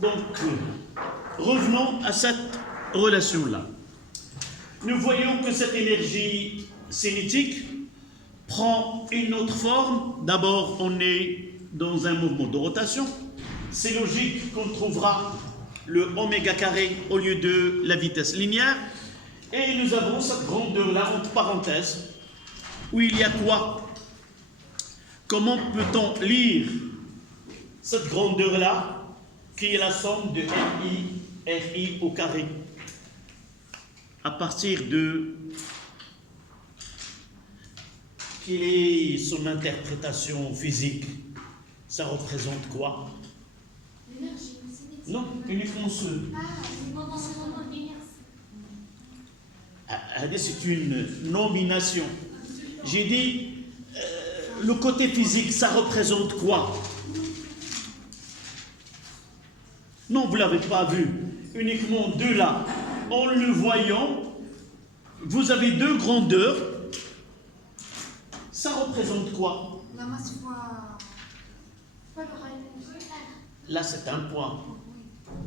Donc, revenons à cette relation-là. Nous voyons que cette énergie cinétique prend une autre forme. D'abord, on est dans un mouvement de rotation. C'est logique qu'on trouvera le oméga carré au lieu de la vitesse linéaire. Et nous avons cette grandeur-là, entre parenthèses, où il y a quoi? Comment peut-on lire cette grandeur-là, qui est la somme de RI au carré, à partir de quelle est son interprétation physique? Ça représente quoi? L'énergie. Non, uniquement ce. C'est une nomination. J'ai dit, le côté physique, ça représente quoi? Non, vous ne l'avez pas vu. Uniquement de là. En le voyant, vous avez deux grandeurs. Ça représente quoi? La masse fois. Là, c'est un point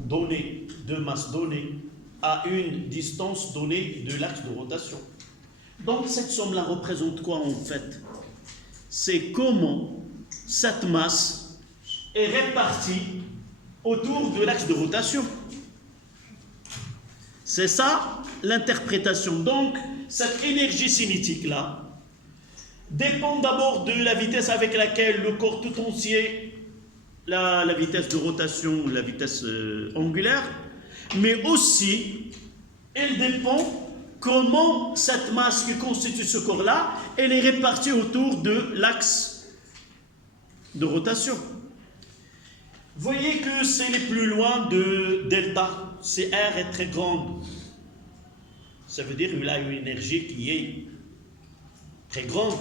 donné, de masse donnée, à une distance donnée de l'axe de rotation. Donc, cette somme-là représente quoi en fait? C'est comment cette masse est répartie autour de l'axe de rotation. C'est ça l'interprétation. Donc, cette énergie cinétique-là dépend d'abord de la vitesse avec laquelle le corps tout entier, la vitesse de rotation, la vitesse angulaire, mais aussi, elle dépend comment cette masse qui constitue ce corps-là, elle est répartie autour de l'axe de rotation. Voyez que c'est les plus loin de delta. Si R est très grande, ça veut dire qu'il a une énergie qui est très grande.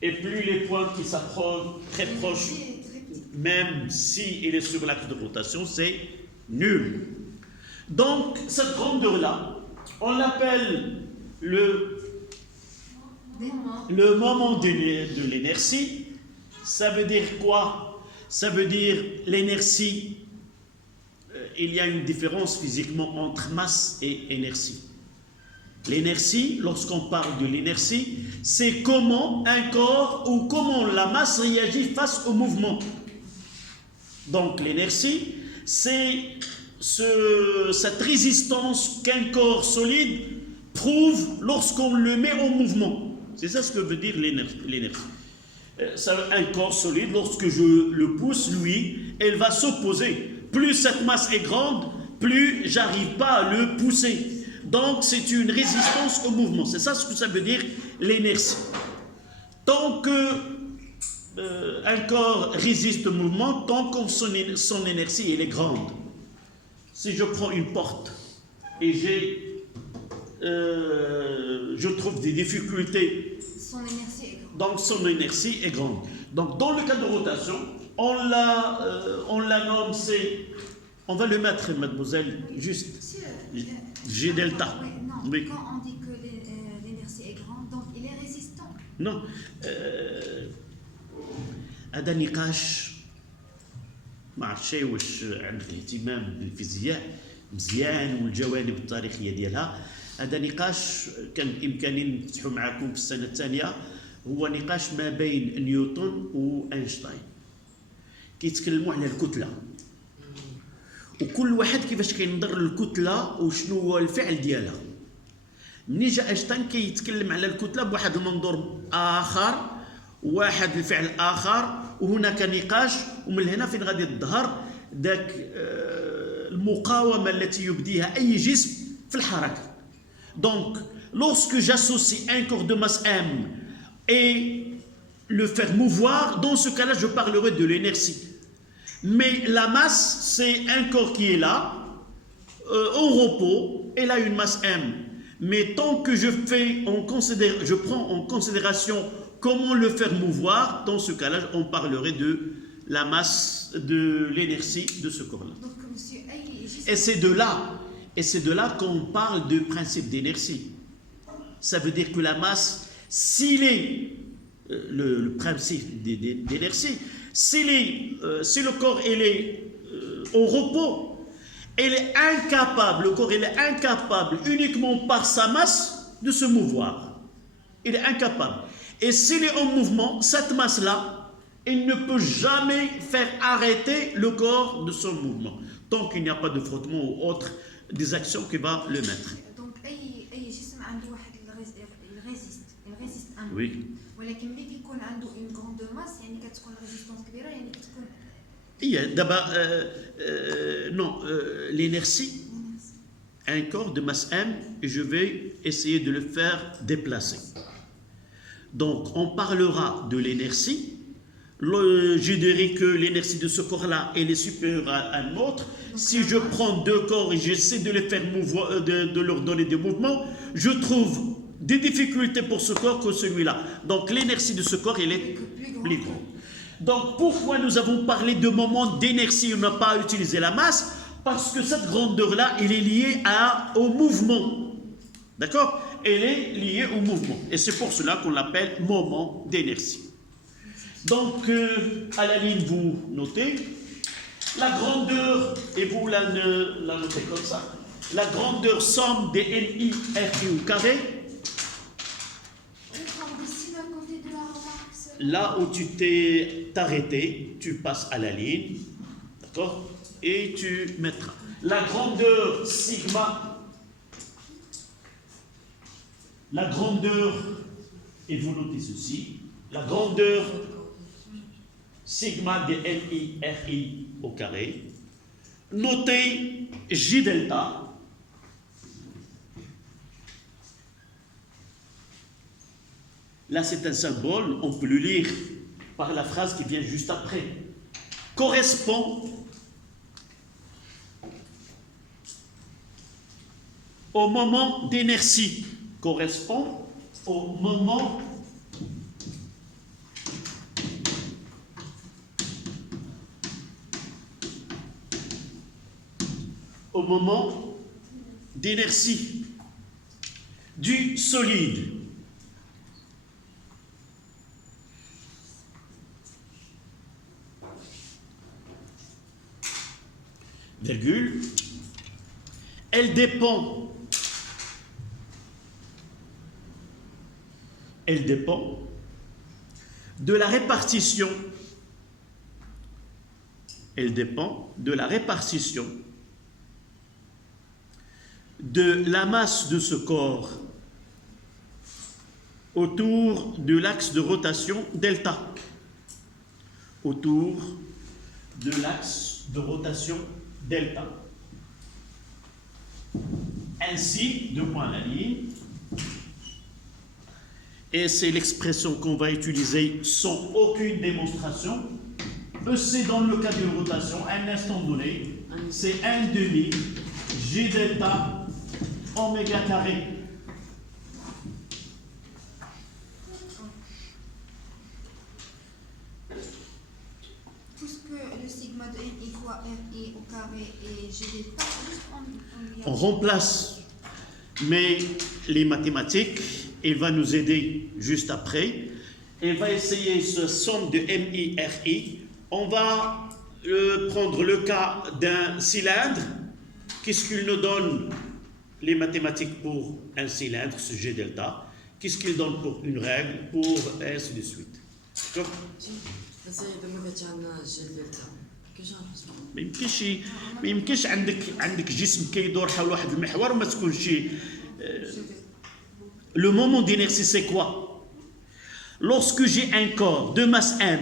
Et plus les points qui s'approchent très proches, même s'il est sur l'axe de rotation, c'est nul. Donc, cette grandeur-là, on l'appelle le moment de l'inertie. Ça veut dire quoi? Ça veut dire l'inertie. Il y a une différence physiquement entre masse et inertie. L'inertie, lorsqu'on parle de l'inertie, c'est comment un corps ou comment la masse réagit face au mouvement. Donc l'inertie, c'est cette résistance qu'un corps solide prouve lorsqu'on le met en mouvement. C'est ça ce que veut dire l'inertie. Un corps solide, lorsque je le pousse, lui, elle va s'opposer. Plus cette masse est grande, plus j'arrive pas à le pousser. Donc c'est une résistance au mouvement. C'est ça ce que ça veut dire l'inertie. Tant que un corps résiste au mouvement, tant que son inertie elle est grande. Si je prends une porte et je trouve des difficultés, son inertie est grande. Donc son inertie est grande. Donc dans le cas de rotation, on la nomme, on va le mettre, mademoiselle, juste G delta. Oui, non, Oui. quand on dit que l'inertie est grande, donc il est résistant. Non. هذا نقاش ما عرفتش واش عندك اهتمام بالفيزياء مزيان والجوانب التاريخيه ديالها. هذا نقاش كان بامكاني نفتحوا معكم في السنه الثانيه. هو نقاش ما بين نيوتن واينشتاين. كيتكلموا على الكتله وكل واحد كيفاش كينظر للكتله وشنو هو الفعل ديالها. ملي جا اينشتاين كيتكلم على الكتله بواحد المنظور اخر، واحد الفعل اخر، وهناك نقاش. ومن هنا فين غادي تظهر ذاك المقاومه التي يبديها اي جسم في الحركه. Donc, lorsque j'associe un corps de masse M et le faire mouvoir, dans ce cas-là, je parlerai de l'inertie. Mais la masse, c'est un corps qui est là, en repos, elle a une masse M. Mais tant que je prends en considération comment le faire mouvoir, dans ce cas-là, on parlerait de la masse, de l'inertie de ce corps-là. Et c'est de là qu'on parle de principe d'inertie. Ça veut dire que la masse, le principe d'inertie, si le corps il est au repos, il est incapable, le corps il est incapable uniquement par sa masse de se mouvoir. Il est incapable. Et s'il est en mouvement, cette masse-là, il ne peut jamais faire arrêter le corps de son mouvement, tant qu'il n'y a pas de frottement ou autre des actions qui va le mettre. Donc, أي جسم عنده واحد il résiste un peu. Oui. ولكن ملي كيكون عنده une grande masse يعني كتكون ريزيستونس كبيرة يعني كتكون Il y a d'abord, non, l'inertie, un corps de masse M, et je vais essayer de le faire déplacer. Donc, on parlera de l'inertie. Je dirais que l'inertie de ce corps-là, elle est supérieure à un autre. Si je prends deux corps et j'essaie de les faire mouvoir, de leur donner des mouvements, je trouve des difficultés pour ce corps que celui-là. Donc, l'inertie de ce corps, elle est plus grande. Donc, pourquoi nous avons parlé de moment d'inertie, on n'a pas utilisé la masse? Parce que cette grandeur-là, elle est liée au mouvement. D'accord? Elle est liée au mouvement. Et c'est pour cela qu'on l'appelle moment d'inertie. Donc, à la ligne, vous notez la grandeur, et vous la notez comme ça. La grandeur somme des MI, RI au carré. Là où tu t'es arrêté, tu passes à la ligne, d'accord? Et tu mettras la grandeur sigma, la grandeur, et vous notez ceci, la grandeur sigma de MI, RI au carré, notez J delta, là c'est un symbole, on peut le lire par la phrase qui vient juste après, correspond au moment d'inertie, correspond au moment d'inertie du solide. Virgule, elle dépend de la répartition, de la masse de ce corps autour de l'axe de rotation delta, autour de l'axe de rotation delta. Ainsi, deux points à la ligne, et c'est l'expression qu'on va utiliser sans aucune démonstration. EC dans le cas de rotation, à un instant donné, c'est 1 demi J delta oméga carré. Puisque le sigma de MI fois RI au carré et J delta, on remplace, mais les mathématiques, il va nous aider juste après. Il va essayer ce somme de MI, RI. On va prendre le cas d'un cylindre. Qu'est-ce qu'il nous donne, les mathématiques, pour un cylindre, ce G delta? Qu'est-ce qu'il donne pour une règle, pour ainsi de suite? D'accord? ما يمكنش عندك جسم كيدور حول واحد المحور وما تكونش. Le moment d'inertie, c'est quoi? Lorsque j'ai un corps de masse M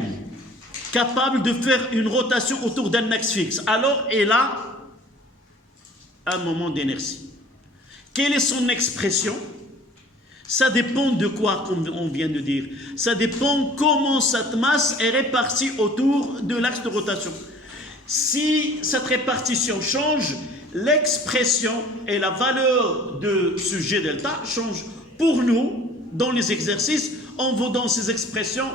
capable de faire une rotation autour d'un axe fixe, alors il a un moment d'inertie. Quelle est son expression? Ça dépend de quoi, comme on vient de dire. Ça dépend comment cette masse est répartie autour de l'axe de rotation. Si cette répartition change, l'expression et la valeur de ce G delta changent. Pour nous, dans les exercices, on vous donne ces expressions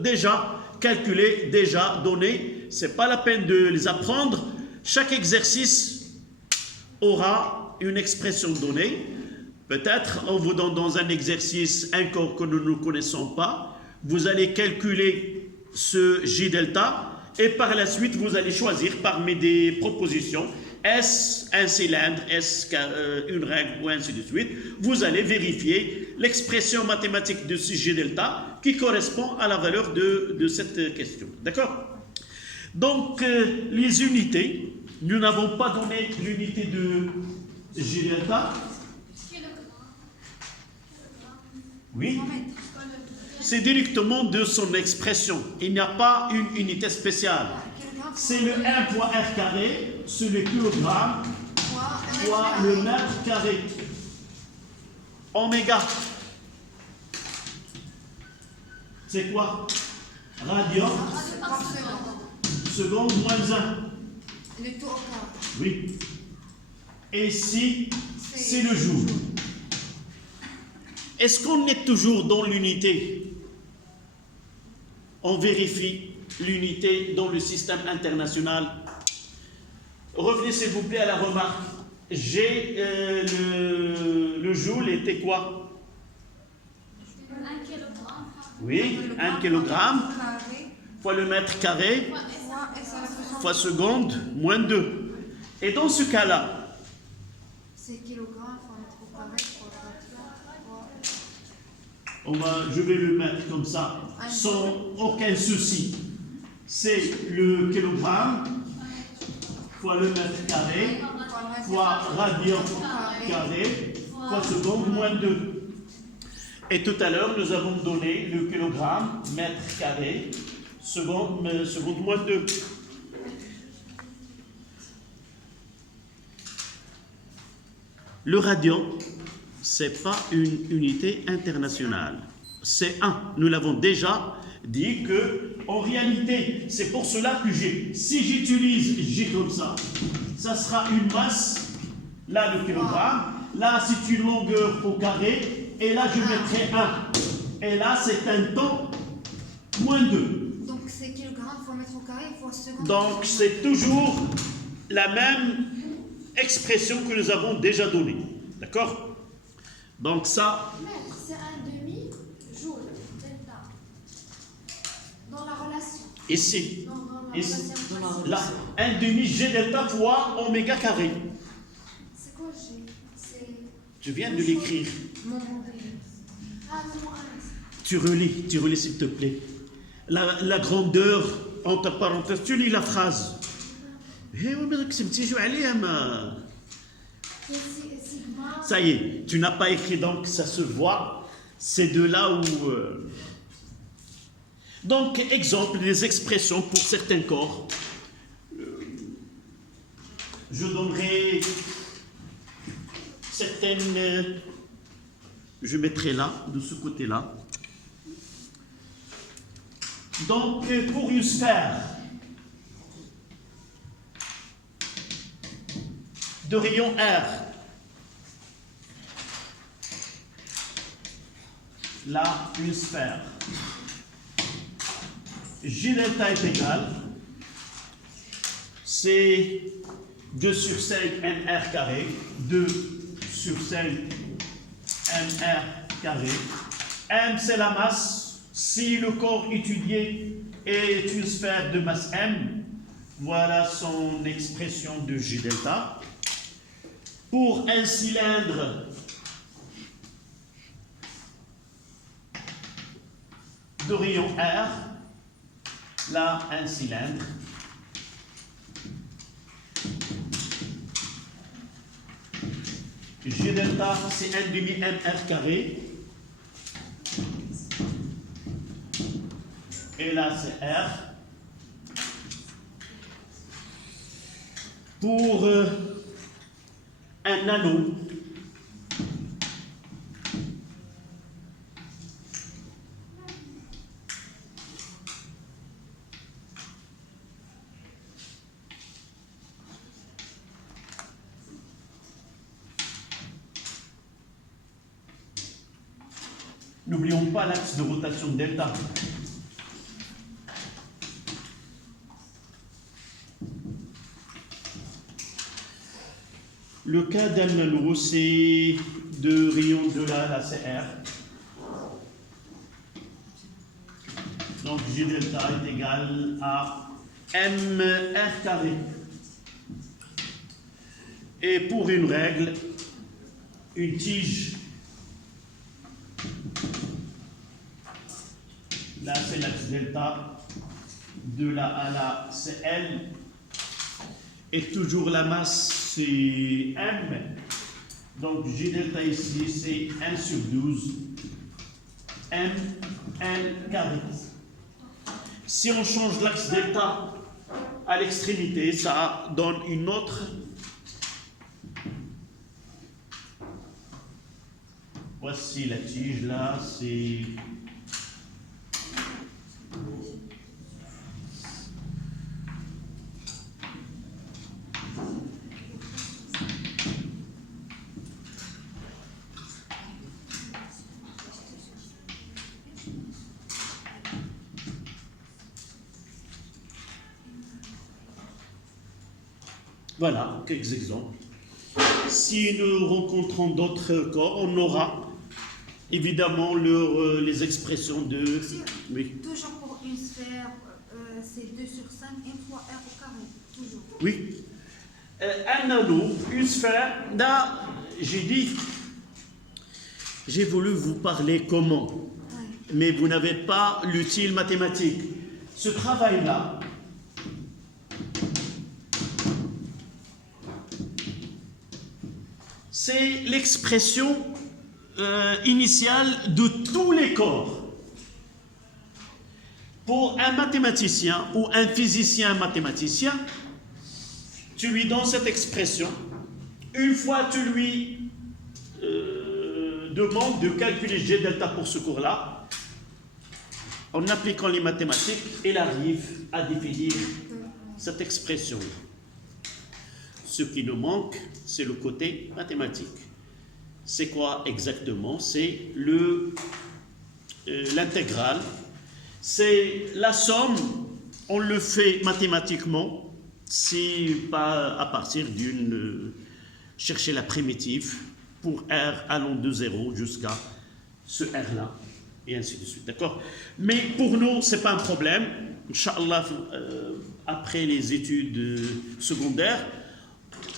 déjà calculées, déjà données. Ce n'est pas la peine de les apprendre. Chaque exercice aura une expression donnée. Peut-être on vous donne dans un exercice un corps que nous ne connaissons pas. Vous allez calculer ce J delta Et par la suite, vous allez choisir parmi des propositions. Est-ce un cylindre, est-ce une règle, ou ainsi de suite. Vous allez vérifier l'expression mathématique de ce G delta qui correspond à la valeur de cette question. D'accord? Donc, les unités, nous n'avons pas donné l'unité de G delta. Oui. C'est directement de son expression. Il n'y a pas une unité spéciale. C'est le 1 fois R carré sur le kilogramme fois le mètre carré. Oméga. C'est quoi? Radian. Seconde moins 1. Le tout au carré. Oui. Et ici, c'est le joule. Est-ce qu'on est toujours dans l'unité? On vérifie l'unité dans le système international. Revenez s'il vous plaît à la remarque. Le joule était quoi? 1 kilogramme. Oui, 1 kilogramme fois le mètre carré fois seconde moins 2. Et dans ce cas-là, c'est kilogramme fois mètre au carré je vais le mettre comme ça, sans aucun souci. C'est le kilogramme fois le mètre carré fois radian carré fois seconde moins 2. Et tout à l'heure, nous avons donné le kilogramme, mètre carré, seconde moins 2. Le radian, ce n'est pas une unité internationale. C'est 1. Nous l'avons déjà dit que, en réalité, c'est pour cela que si j'utilise G comme ça, ça sera une masse, là le kilogramme, là c'est une longueur au carré, et là je mettrai 1. Et là c'est un temps moins 2. Donc c'est kilogramme fois mètre au carré fois seconde. Donc c'est toujours la même expression que nous avons déjà donnée. D'accord? Donc ça... Mètre, c'est un demi-joule, delta. Dans la relation. Ici. Dans la Ici. relation. Là, un demi G delta fois oméga carré. C'est quoi G? C'est... Tu viens de l'écrire. Mon Ah non, Tu relis s'il te plaît. La grandeur, entre parenthèses, tu lis la phrase. Eh oui, mais c'est petit jeu, allez, c'est sigma. ça y est, tu n'as pas écrit, donc ça se voit. C'est de là où... Donc, exemple des expressions pour certains corps. Je donnerai certaines... je mettrai là, de ce côté-là. Donc, pour une sphère de rayon R, là, une sphère, J delta est égal, c'est 2 sur 5 mr carré, 2 sur 5 mr carré. M, c'est la masse. Si le corps étudié est une sphère de masse M, voilà son expression de J delta. Pour un cylindre de rayon R, là, un cylindre, G delta, c'est 1 demi mr carré. Et là, c'est R. Pour un anneau, n'oublions pas l'axe de rotation delta. Le cas d'un anneau, c'est de rayon de là c'est R. Donc G delta est égal à MR carré. Et pour une règle, une tige, là c'est l'axe delta, de là à là c'est L, et toujours la masse c'est M, donc J delta ici c'est 1 sur 12, M, L carré. Si on change l'axe delta à l'extrémité, ça donne une autre. Voici la tige, là, c'est... Voilà, quelques exemples. Si nous rencontrons d'autres corps, on aura évidemment les expressions de... Oui. Toujours pour une sphère, c'est 2 sur 5, 1 fois R au carré. Toujours. Oui. Un anneau, une sphère, là, j'ai voulu vous parler comment, Ouais. mais vous n'avez pas l'utile mathématique. Ce travail-là, c'est l'expression initiale de tous les corps. Pour un mathématicien ou un physicien mathématicien, tu lui donnes cette expression. Une fois tu lui demandes de calculer G delta pour ce cours-là, en appliquant les mathématiques, il arrive à définir cette expression. Ce qui nous manque, c'est le côté mathématique. C'est quoi exactement? C'est l'intégrale. C'est la somme, on le fait mathématiquement, c'est pas à partir d'une... chercher la primitive pour R allant de 0 jusqu'à ce R-là, et ainsi de suite, d'accord? Mais pour nous, c'est pas un problème. Inch'Allah, après les études secondaires,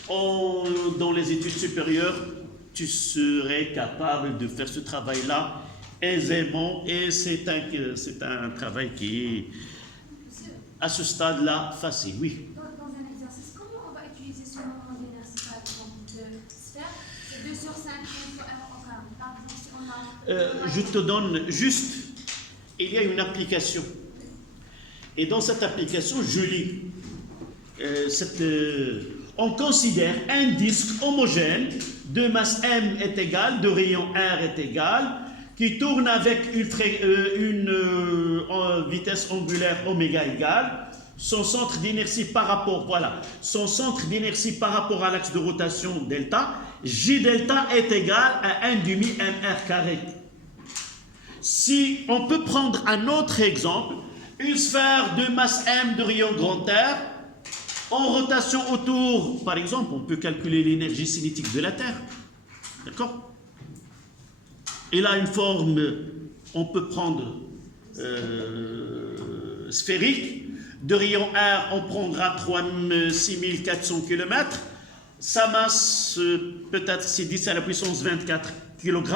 dans les études supérieures, tu serais capable de faire ce travail-là aisément, et c'est un travail qui est, à ce stade-là, facile, oui. Dans un exercice, comment on va utiliser ce moment d'énergie, par exemple, de sphère? C'est 2 sur 5, 1 fois R au carré. Par exemple, si on a... Je te donne juste, il y a une application. Et dans cette application, je lis. On considère un disque homogène de masse M est égal, de rayon R est égal, qui tourne avec une vitesse angulaire oméga égale, son centre d'inertie par rapport, son centre d'inertie par rapport à l'axe de rotation delta, J delta est égal à 1 demi mr carré. Si on peut prendre un autre exemple, une sphère de masse M de rayon grand R, en rotation autour, par exemple, on peut calculer l'énergie cinétique de la Terre. D'accord? Et là, une forme, on peut prendre sphérique. De rayon R, on prendra 6400 km. Sa masse, peut-être, c'est 10 à la puissance 24 kg.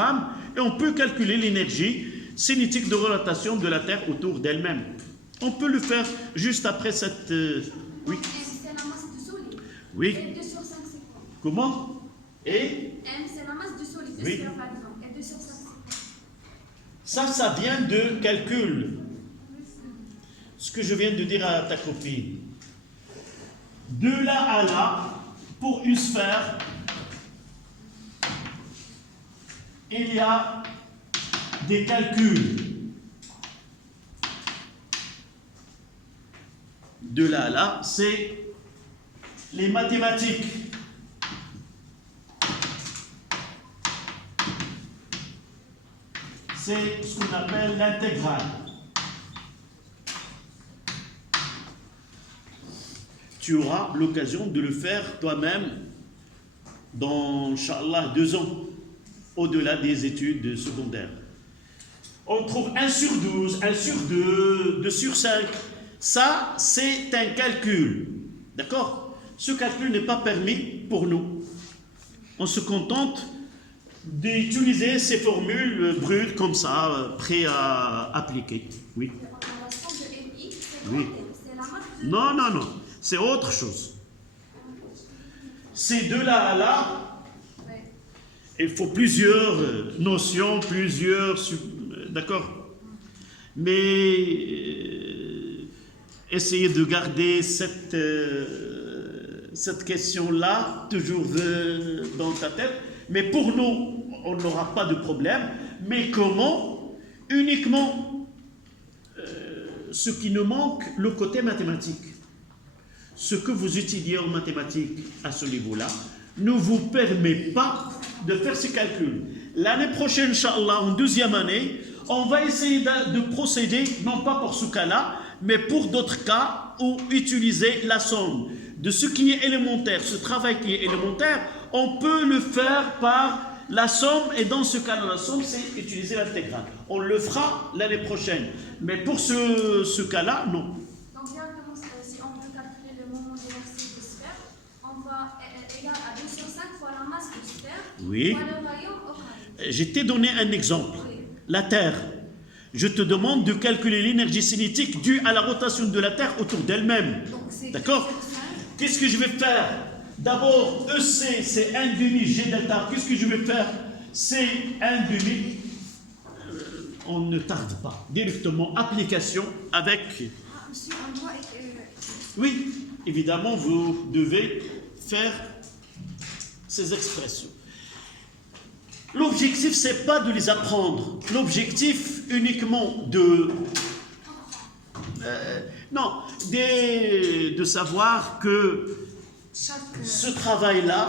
Et on peut calculer l'énergie cinétique de rotation de la Terre autour d'elle-même. On peut le faire juste après cette... oui. C'est la masse du solide. Oui. Et 2 sur 5, c'est quoi? Comment? Et M, c'est la masse du solide, de oui. sphère, par exemple. Et 2 sur 5, c'est quoi? ça vient de calcul. Ce que je viens de dire à ta copine. De là à là, pour une sphère, il y a des calculs. De là à là, c'est les mathématiques. C'est ce qu'on appelle l'intégrale. Tu auras l'occasion de le faire toi-même dans, Inch'Allah, 2 ans, au-delà des études secondaires. On trouve 1 sur 12, 1 sur 2, 2 sur 5. Ça, c'est un calcul. D'accord? Ce calcul n'est pas permis pour nous. On se contente d'utiliser ces formules brutes comme ça, prêtes à appliquer. Oui. La somme de MI, c'est Oui. c'est la marque de... Non, non, non. C'est autre chose. C'est de là à là. Ouais. Il faut plusieurs notions, d'accord? Mais essayez de garder cette question-là toujours dans ta tête. Mais pour nous, on n'aura pas de problème. Mais comment? Uniquement ce qui nous manque, le côté mathématique. Ce que vous étudiez en mathématiques à ce niveau-là ne vous permet pas de faire ces calculs. L'année prochaine, Inch'Allah, en deuxième année, on va essayer de procéder, non pas pour ce cas-là, mais pour d'autres cas où utiliser la somme de ce qui est élémentaire, ce travail qui est élémentaire, on peut le faire par la somme, et dans ce cas-là, la somme, c'est utiliser l'intégrale. On le fera l'année prochaine. Mais pour ce cas-là, non. Donc directement, si on veut calculer le moment d'inertie de sphère, on va égal à 2 sur 5 fois la masse de sphère, Oui. fois le rayon au carré. Je t'ai donné un exemple. La Terre. Je te demande de calculer l'énergie cinétique due à la rotation de la Terre autour d'elle-même. Donc c'est D'accord? 2 sur 5. Qu'est-ce que je vais faire? D'abord, EC, c'est 1,5 G delta. Qu'est-ce que je vais faire? C'est 1,5. On ne tarde pas. Directement, application avec... Ah, monsieur, on doit... Oui, évidemment, vous devez faire ces expressions. L'objectif, c'est pas de les apprendre. L'objectif, uniquement de savoir que chaque... ce travail-là,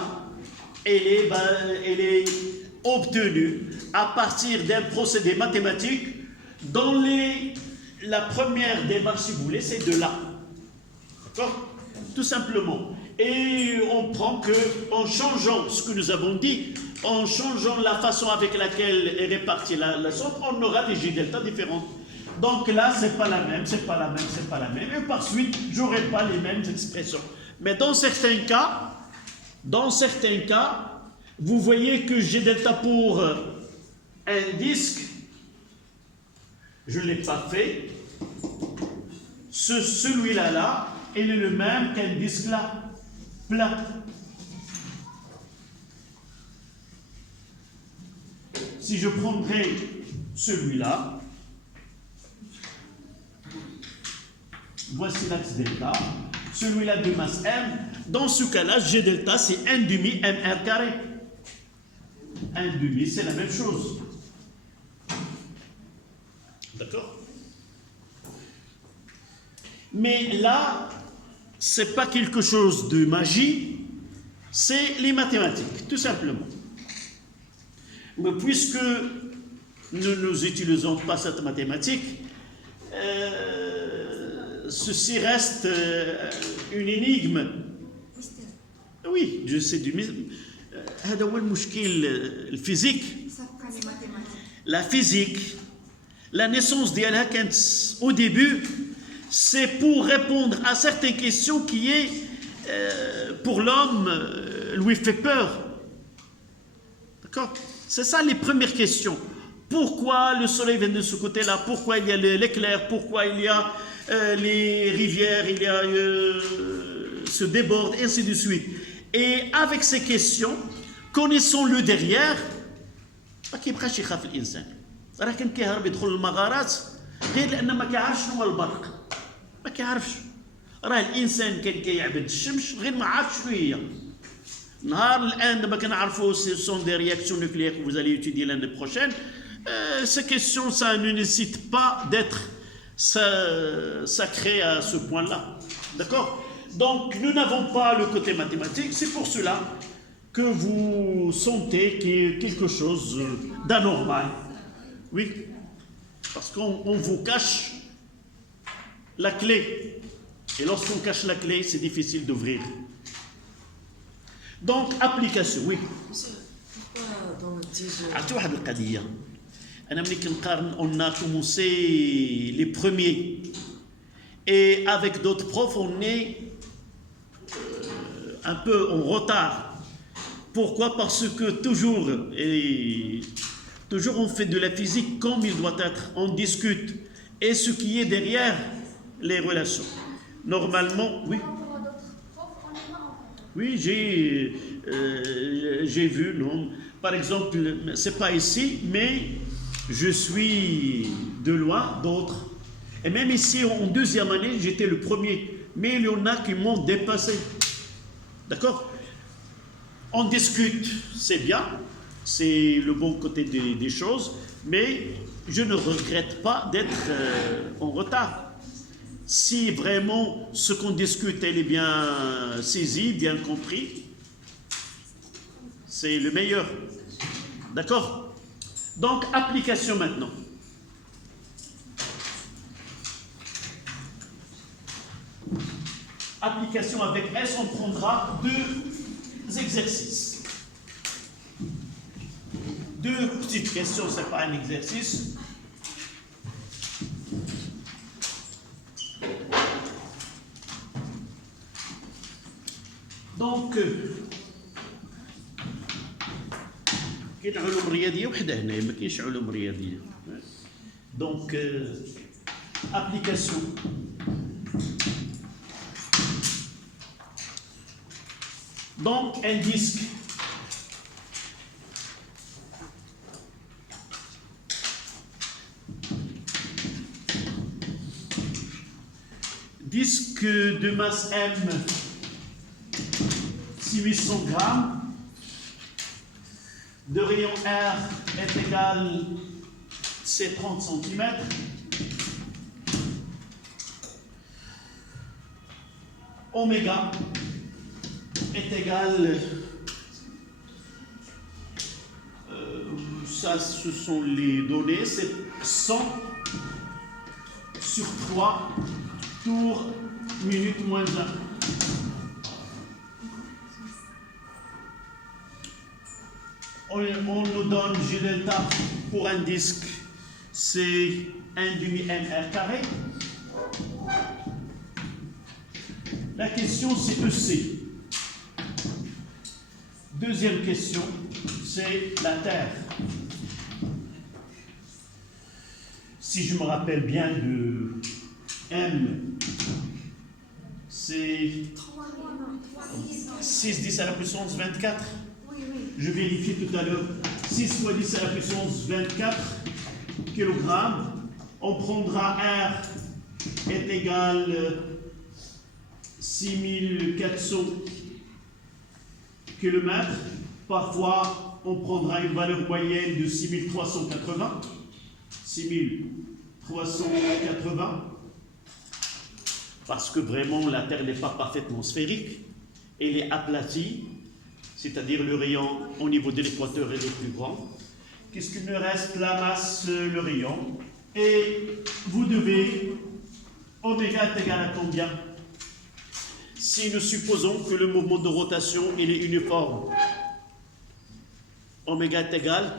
elle est obtenu à partir d'un procédé mathématique dont la première démarche, si vous voulez, c'est de là. D'accord? Tout simplement. Et on prend que, en changeant ce que nous avons dit, en changeant la façon avec laquelle est répartie la somme, on aura des G delta différentes. Donc là, c'est pas la même, c'est pas la même, c'est pas la même. Et par suite, j'aurai pas les mêmes expressions. Mais dans certains cas, vous voyez que G delta pour un disque, je ne l'ai pas fait. Celui-là, il est le même qu'un disque là, plat. Si je prendrais celui-là, voici l'axe delta, celui-là de masse M, dans ce cas-là, G delta, c'est 1,5 mr carré. 1,5, c'est la même chose. D'accord? Mais là, c'est pas quelque chose de magie, c'est les mathématiques, tout simplement. Mais puisque nous n'utilisons pas cette mathématique, ceci reste une énigme. Oui, je sais du هذا هو المشكل الفيزيك. La physique, la naissance d'Yalha Kent au début, c'est pour répondre à certaines questions qui est pour l'homme lui fait peur. D'accord? C'est ça les premières questions. Pourquoi le soleil vient de ce côté-là? Pourquoi il y a l'éclair? Pourquoi il y a les rivières? Il y a se déborde, et ainsi de suite. Et avec ces questions, connaissons le derrière. ما كيبقاش يخاف الانسان راه كان كيهرب يدخل المغارات غير لان ما كيعرفش شنو هو البرق ما كيعرفش راه الانسان كان كيعبد الشمس غير ما عارف شنو هي نهار الان دابا كنعرفوا سون دي رياكسيون نوكليير que vous allez étudier l'année prochaine ces questions ça ne nécessite pas d'être sacré à ce point-là, d'accord? Donc nous n'avons pas le côté mathématique, c'est pour cela que vous sentez qu'il y a quelque chose d'anormal. Oui, parce qu'on vous cache la clé. Et lorsqu'on cache la clé, c'est difficile d'ouvrir. Donc, application, oui. Pourquoi dans le titre عرفتي واحد القضية أنا ملي كنقارن on a commencé les premiers Et avec d'autres profs, on est un peu en retard. Pourquoi? Parce que toujours on fait de la physique comme il doit être. On discute. Et ce qui est derrière les relations. Normalement, oui. Par rapport à d'autres profs, on est pas en fait. Oui, j'ai vu, non. Par exemple, c'est pas ici, mais je suis de loin d'autres. Et même ici, en deuxième année, j'étais le premier. Mais il y en a qui m'ont dépassé. D'accord? On discute, c'est bien. C'est le bon côté des choses. Mais je ne regrette pas d'être en retard. Si vraiment ce qu'on discute, elle est bien saisi, bien compris, c'est le meilleur. D'accord? Donc, application maintenant. Application avec S, on prendra deux exercices. Deux petites questions, ce n'est pas un exercice. Donc, كاين علوم رياضيه وحده هنا ما كاينش علوم رياضيه. Donc, application. Donc, un disque. Disque de masse M, 6800 grammes, de rayon R est égal C 30 cm. Oméga est égal, ça ce sont les données, c'est 100 sur 3 tours minute moins 1. On nous donne G delta pour un disque, c'est 1,5 mr². La question c'est EC. Deuxième question, c'est la Terre. Si je me rappelle bien de M, c'est 6 10 à la puissance 24. Oui, oui. Je vérifie tout à l'heure. 6 fois 10 à la puissance 24 kg. On prendra R est égal 6400 km. Parfois, on prendra une valeur moyenne de 6380. 6380. Parce que vraiment, la Terre n'est pas parfaitement sphérique. Elle est aplatie. C'est-à-dire le rayon au niveau de l'équateur est le plus grand. Qu'est-ce qu'il nous reste? La masse, le rayon. Et vous devez, oméga est égal à combien? Si nous supposons que le mouvement de rotation il est uniforme, oméga est égal.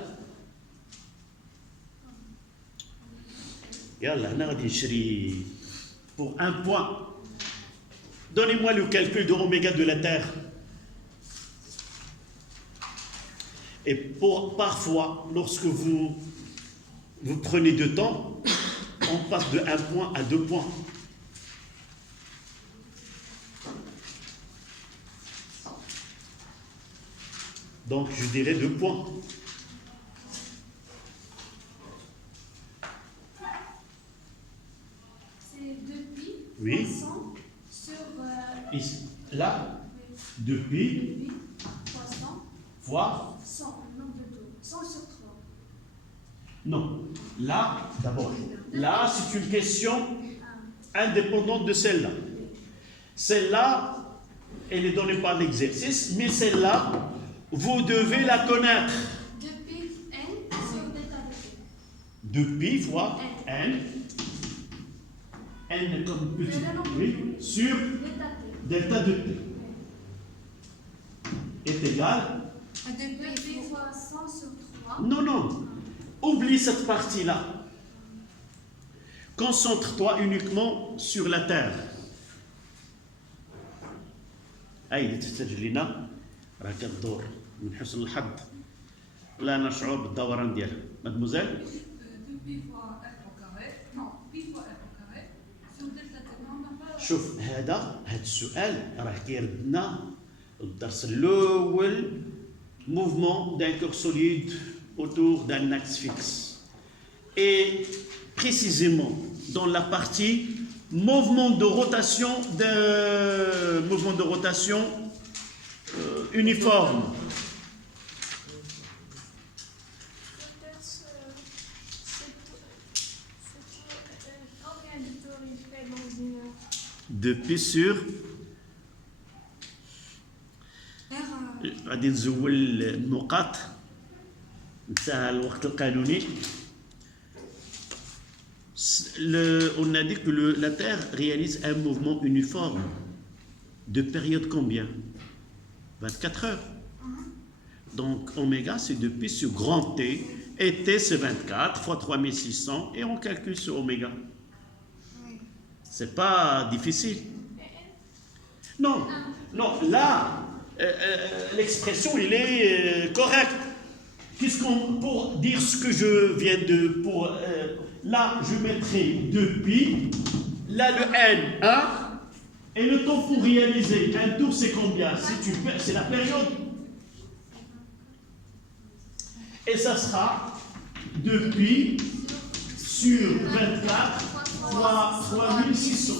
Yallah, on a dit pour un point. Donnez-moi le calcul de oméga de la Terre. Et parfois, lorsque vous prenez de temps, on passe de 1 point à 2 points. Donc, je dirais 2 points. C'est 2pi Oui. 100 sur... Ici, là, oui, 2pi 2pi fois 100, fois... 100, nombre de tours, 100 sur 3. Non. Là, d'abord, là, c'est une question indépendante de celle-là. Celle-là, elle est donnée par l'exercice, mais celle-là, vous devez la connaître. 2pi n sur delta de t. 2pi fois n. N comme petit. Oui, sur Delta t. delta de t est égal. À 2pi 2pi fois 100 sur 3. Non, non. Oublie cette partie-là. Concentre-toi uniquement sur la terre. أي تحتاج لنا راه كدور من حسن الحظ لا نشعر بالدوران ديالها. مادموزيل. شوف هذا السؤال راه كيردنا الدرس الاول mouvement d'un corps solide autour d'un axe fixe et précisément dans la partie mouvement de rotation uniforme. Depuis sur غادي نزول النقاط نتاع الوقت القانوني. On a dit que la Terre réalise un mouvement uniforme de période combien? 24 heures. Donc oméga c'est depuis ce grand T et T c'est 24 fois 3600 et on calcule sur oméga. C'est pas difficile. Non, là l'expression elle est correcte. Pour dire ce que je viens de là je mettrai depuis là le N1 et le temps pour réaliser un tour c'est combien? C'est la période et ça sera depuis sur 24 fois 3600.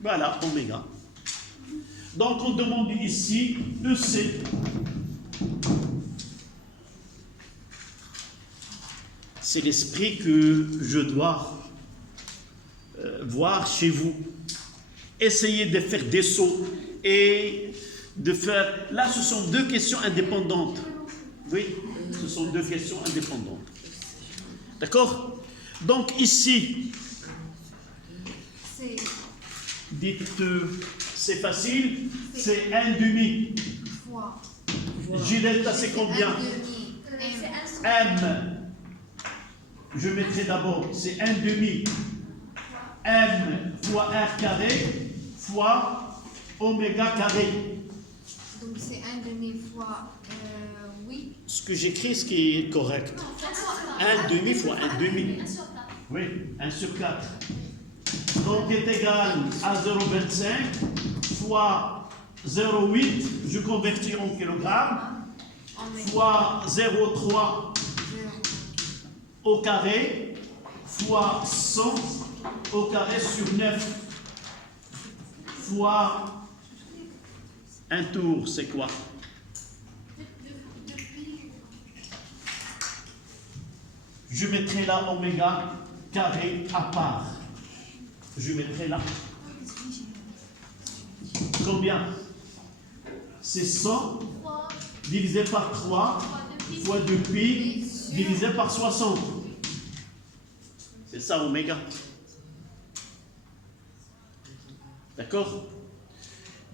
Voilà oméga. Donc on demande ici EC. C'est l'esprit que je dois voir chez vous. Essayez de faire des sauts et de faire... Là, ce sont deux questions indépendantes. Oui, ce sont deux questions indépendantes. D'accord? Donc ici, dites, c'est facile, c'est 1/2. J delta, c'est combien? M. Je mettrai d'abord, c'est 1/2 M fois R carré fois oméga carré. Donc c'est 1/2 fois, oui. Ce que j'écris, ce qui est correct. 1/2 fois 1/2. Oui, 1 sur 4. Donc est égal à 0,25 fois 0,8, je convertis en kilogrammes, fois 0,3 au carré, fois 100 au carré sur 9, fois un tour, c'est quoi? Je mettrai là oméga carré à part. Je mettrai là. Combien? C'est 100 divisé par 3 fois 2pi divisé par 60. C'est ça oméga. D'accord?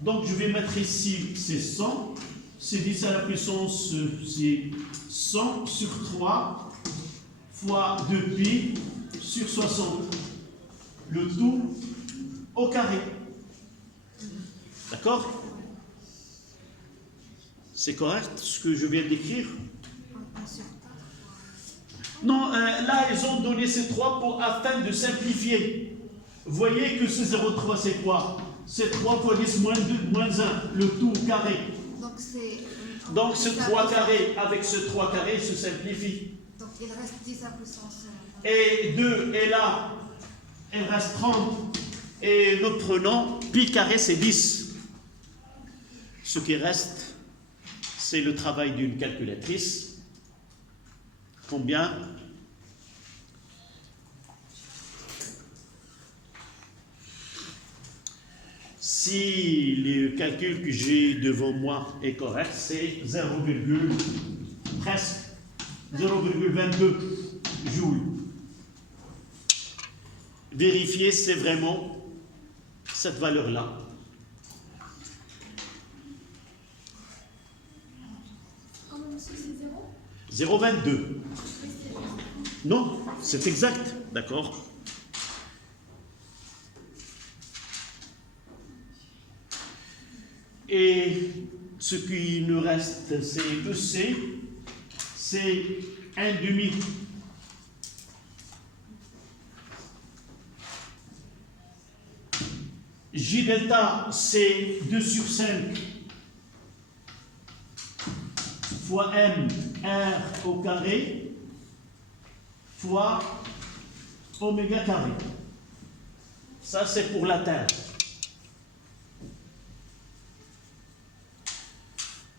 Donc je vais mettre ici, c'est 100. C'est 10 à la puissance, c'est 100 sur 3 fois 2pi sur 60. Le tout au carré. D'accord? C'est correct ce que je viens d'écrire? Non, là ils ont donné ces 3 afin de simplifier. Vous voyez que ce 0,3 c'est quoi? C'est 3 fois 10 moins 2, moins 1, le tout au carré. Donc ce 3 carré avec ce 3 carré se simplifie. Donc il reste 10 à puissance. Et 2 est là, il reste 30. Et nous prenons pi carré c'est 10. Ce qui reste, c'est le travail d'une calculatrice. Combien? Si le calcul que j'ai devant moi est correct, c'est presque 0,22 joules. Vérifiez, c'est vraiment cette valeur-là. Comment monsieur, c'est 0? 0,22. Non, c'est exact, d'accord. Et ce qui nous reste, c'est EC, c'est 1 demi. J delta, c'est 2 sur 5 fois M R au carré fois oméga carré. Ça, c'est pour la Terre.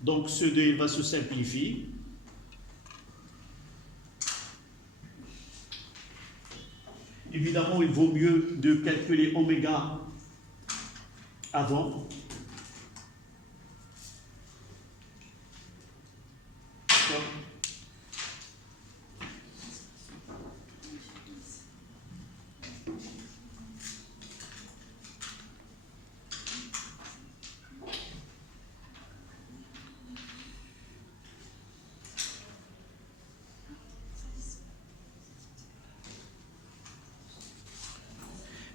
Donc, ce 2, il va se simplifier. Évidemment, il vaut mieux de calculer oméga avant.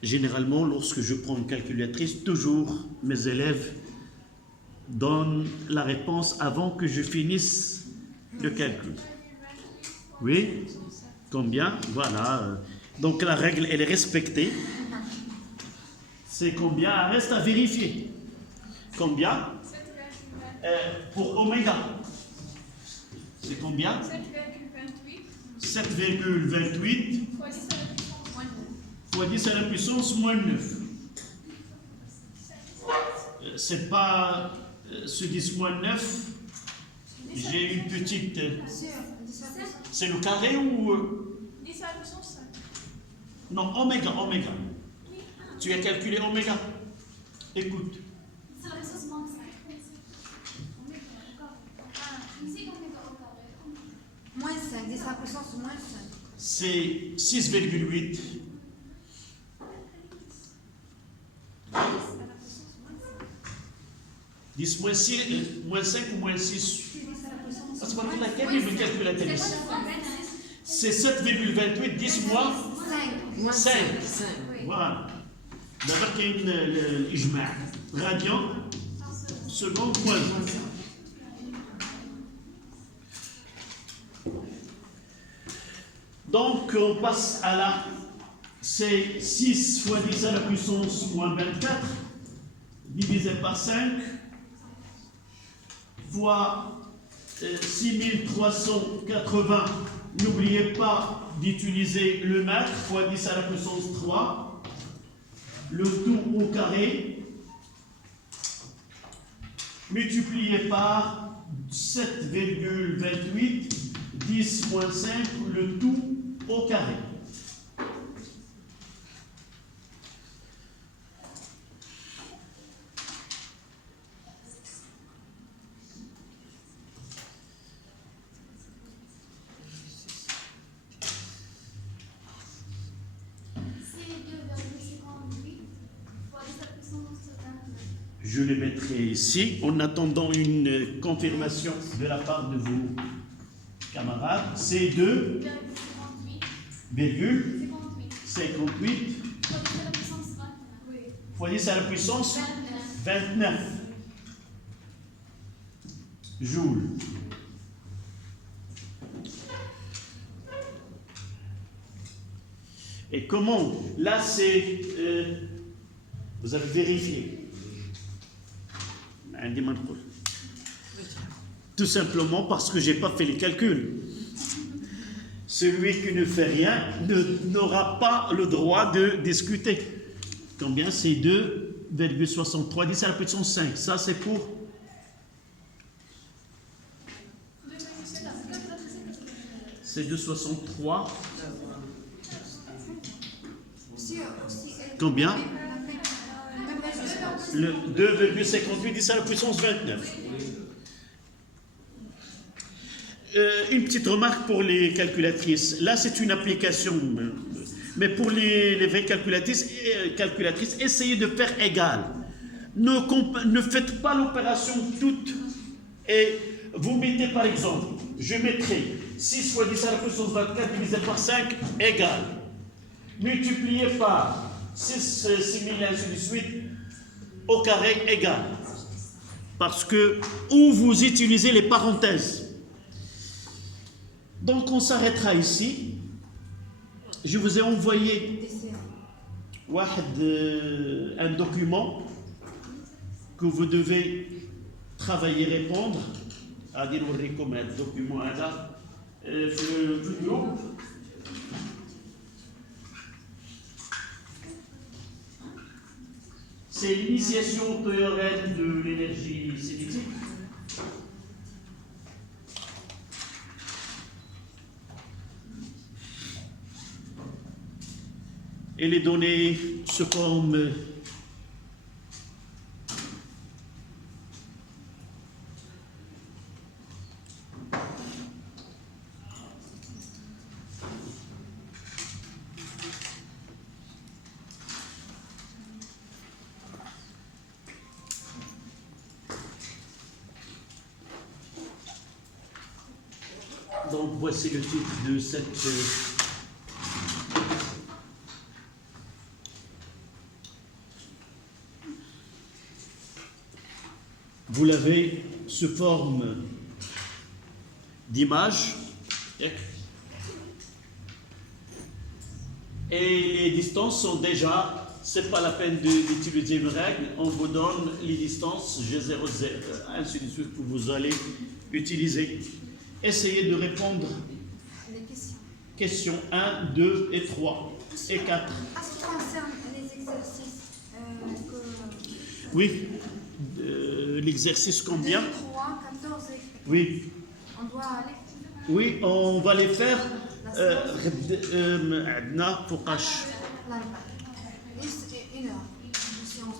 Généralement, lorsque je prends une calculatrice, toujours mes élèves donnent la réponse avant que je finisse le calcul. Oui? Combien? Voilà. Donc la règle, elle est respectée. C'est combien? Reste à vérifier. Combien? Pour oméga. C'est combien? 7,28 fois 10 à la puissance moins 9. C'est pas ce 10 moins 9. J'ai une petite. C'est le carré ou. 10 à la puissance 5. Non, oméga. Tu as calculé oméga. Écoute. 10 à la puissance moins 5. Oméga au carré. Ici, oméga au carré. Moins 5, 10 à la puissance moins 5. C'est 6,8. 10 moins 6, moins 5 ou moins 6? Ah, c'est pas laquelle il me calcule la télévision. C'est 7,28, 10 moins 5. Voilà. D'abord, il y a l'ijma'. Radian, seconde, moins. Donc, on passe à la. C'est 6 fois 10 à la puissance moins 24, divisé par 5, fois 6380. N'oubliez pas d'utiliser le mètre, fois 10 à la puissance 3, le tout au carré, multiplié par 7,28, 10 moins 5, le tout au carré. Je le mettrai ici en attendant une confirmation de la part de vos camarades. C'est 2,58 fois 10 à la puissance 29 joules. Et comment? Là, c'est... vous avez vérifié. Tout simplement parce que je n'ai pas fait les calculs. Celui qui ne fait rien n'aura pas le droit de discuter. Combien? C'est 2,63, 10 à la puissance 5. Ça, c'est pour... C'est 2,63. Combien? Le 2,58, 10 à la puissance 29. Une petite remarque pour les calculatrices. Là, c'est une application. Mais pour les vraies calculatrices, essayez de faire égal. Ne faites pas l'opération toute. Et vous mettez, par exemple, je mettrai 6 fois 10 à la puissance 24 divisé par 5 égale. Multiplié par 6, 6000, ainsi de suite, au carré égale. Parce que, où vous utilisez les parenthèses. Donc on s'arrêtera ici. Je vous ai envoyé un document que vous devez travailler, répondre. غادي نوريكم هذا الدوكيومون هذا في الجروب. C'est l'initiation au théorème de l'énergie cinétique. Et les données se forment donc voici le titre de cette vous l'avez sous forme d'image et les distances sont déjà, c'est pas la peine d'utiliser une règle, on vous donne les distances G0, ainsi de suite que vous allez utiliser. Essayez de répondre Les questions. questions 1, 2 et 3 et 4. En ce qui concerne les exercices que... Oui, l'exercice combien? 3, 14 et... Oui, On doit aller... oui, on va les faire. عندنا فوقاش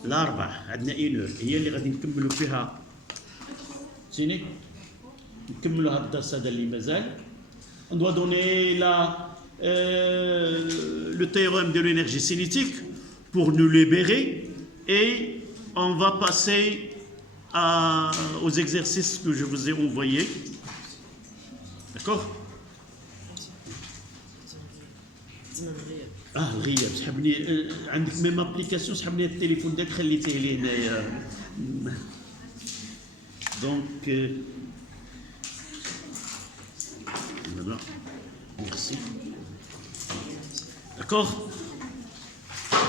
الاربع عندنا اينور هي اللي غادي نكملوا فيها فهمتيني نكملوا هذا الدرس هذا اللي مازال. On doit donner le théorème de l'énergie cinétique pour nous libérer et on va passer aux exercices que je vous ai envoyés. D'accord? الغياب سحبني عندك ميم ابليكاسيون سحبني التليفون داك خليته لي هنايا دونك voilà merci d'accord.